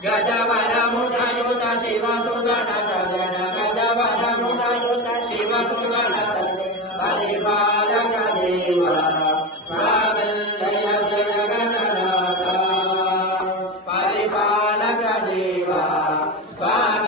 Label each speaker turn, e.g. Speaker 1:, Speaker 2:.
Speaker 1: Gajah